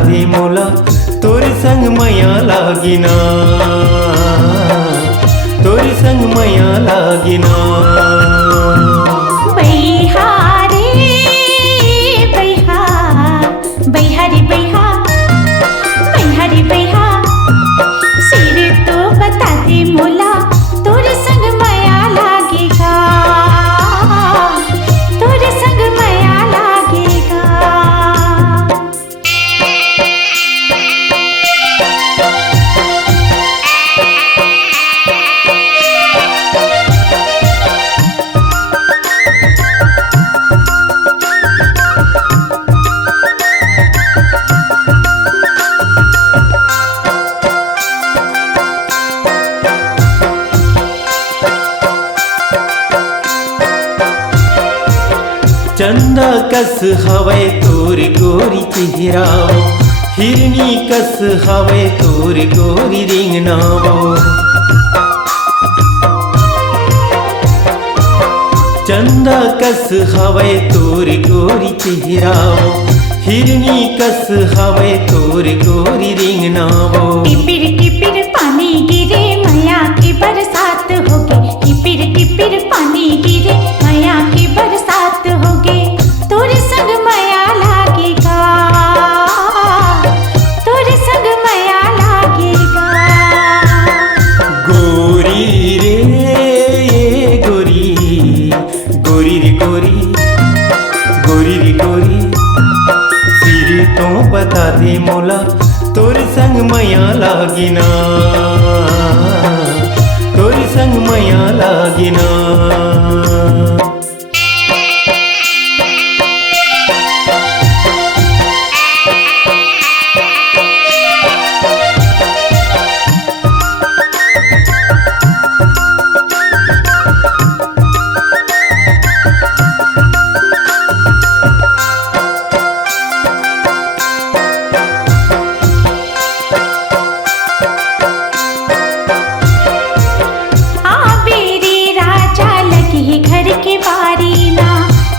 दे मोला तोर संग माया लागिना, तोर संग माया लागिना। बैहा रे बैहा, बैहा रे बैहा, बैहा रे बैहा, सिर तो बता दे मोला तोर संग माया लागेगा, तोर संग माया लागेगा। चंदा कस हवे तोर गोरी चेहरावो, हिरनी कस हवे तोर गोरी रिंगनावो। चंदा कस हवे तोर गोरी चेहरावो, हिरनी कस हवे तोर गोरी रिंगनावो। टिपिर टिपिर पानी गिरे माया की बरसात होगी, टिपिर टिपिर पानी गिरे माया की बरसात होगी। तोर संग माया लागेगा, तोर संग माया लागेगा। गोरी रे गोरी, गोरी रे गोरी, गोरी रे गोरी, सिर तो बता दे मोला तोर संग माया लागिना, तोर संग माया लागिना।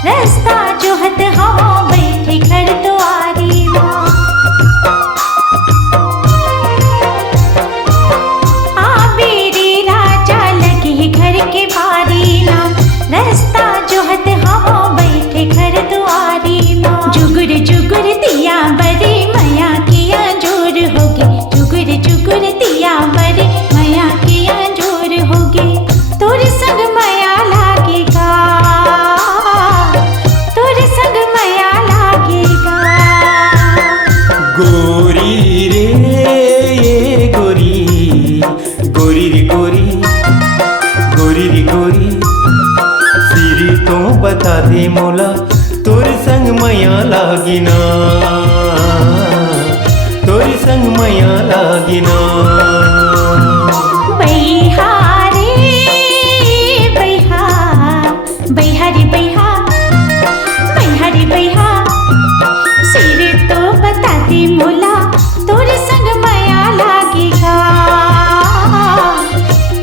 रास्ता जोहत हवा बैठे घर द्वारी ना, आबेरे राजा लगे घर के बारी ना। रास्ता जोहत हवा बैठे घर द्वारी ना। जुगुर जुगुर दिया बरे माया किया जोर होगी, जुगुर जुगुर दिया बरे माया किया जोर होगी। तोर संग माया लागेगा, गोरी रे गोरी, गोरी रे गोरी, गोरी रे गोरी, सिर तो बता दे मोला तोर संग माया लागिना, तोर संग माया लागिना। बैहा रे बैहा, बैहा रे बैहा, बैहा रे बैहा, सिर तो बता दे मोला तोर संग माया लागेगा,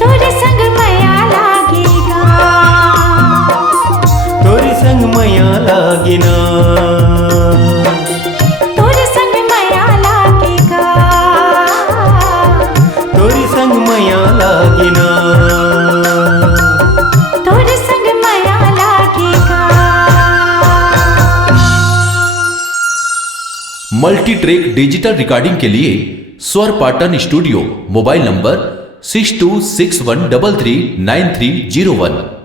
तोर संग माया लागेगा। तोर संग माया लागिना, तोर संग माया लागेगा, तोर संग माया लागिना, तोर संग माया लागेगा। मल्टी ट्रैक डिजिटल रिकॉर्डिंग के लिए स्वर पाटन स्टूडियो, मोबाइल नंबर 6261339301।